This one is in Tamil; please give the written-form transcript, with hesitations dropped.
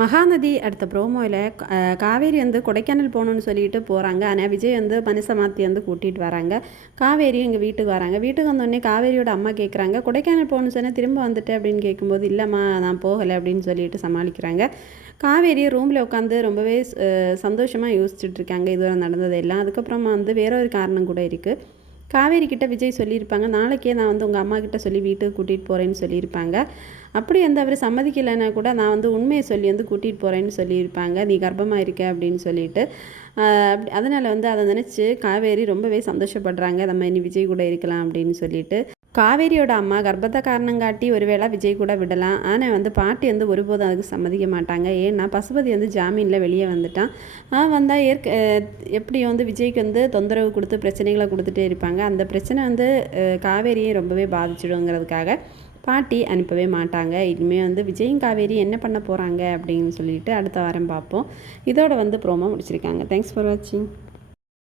மகாநதி அடுத்த ப்ரோமோவில் காவேரி வந்து கொடைக்கானல் போகணுன்னு சொல்லிட்டு போகிறாங்க. ஆனால் விஜய் வந்து மனசை மாற்றி வந்து கூட்டிகிட்டு வராங்க. காவேரி எங்கள் வீட்டுக்கு வராங்க. வீட்டுக்கு வந்தோடனே காவேரியோட அம்மா கேட்குறாங்க, கொடைக்கானல் போகணுன்னு சொன்னால் திரும்ப வந்துட்டு அப்படின்னு கேட்கும்போது, இல்லைம்மா நான் போகலை அப்படின்னு சொல்லிட்டு சமாளிக்கிறாங்க. காவேரி ரூமில் உட்காந்து ரொம்பவே சந்தோஷமாக யோசிச்சுட்டு இருக்காங்க இதுவரை நடந்தது எல்லாம். அதுக்கப்புறமா வந்து வேற ஒரு காரணம் கூட இருக்குது. காவேரி கிட்ட விஜய் சொல்லியிருப்பாங்க, நாளைக்கே நான் வந்து உங்கள் அம்மா கிட்ட சொல்லி வீட்டுக்கு கூட்டிகிட்டு போகிறேன்னு சொல்லியிருப்பாங்க. அப்படி வந்து அவர் சம்மதிக்கலைன்னா கூட நான் வந்து உண்மையை சொல்லி வந்து கூட்டிகிட்டு போகிறேன்னு சொல்லியிருப்பாங்க, நீ கர்ப்பமாக இருக்க அப்படின்னு சொல்லிட்டு. அதனால் வந்து அதை நினச்சி காவேரி ரொம்பவே சந்தோஷப்படுறாங்க, நம்ம இனி விஜய் கூட இருக்கலாம் அப்படின்னு சொல்லிட்டு. காவேரியோட அம்மா கர்ப்பத்தை காரணம் காட்டி ஒருவேளை விஜய் கூட விடலாம். ஆனால் வந்து பாட்டி வந்து ஒருபோதும் அதுக்கு சம்மதிக்க மாட்டாங்க. ஏன்னா பசுபதி வந்து ஜாமீனில் வெளியே வந்துட்டான். வந்தால் எப்படியும் வந்து விஜய்க்கு வந்து தொந்தரவு கொடுத்து பிரச்சனைகளை கொடுத்துட்டே இருப்பாங்க. அந்த பிரச்சனை வந்து காவேரியை ரொம்பவே பாதிச்சிடுங்கிறதுக்காக பாட்டி அனுப்பவே மாட்டாங்க. இனிமேல் வந்து விஜயும் காவேரி என்ன பண்ண போகிறாங்க அப்படின்னு சொல்லிட்டு அடுத்த வாரம் பார்ப்போம். இதோட வந்து ப்ரோமோ முடிச்சிருக்காங்க. தேங்க்ஸ் ஃபார் வாட்சிங்.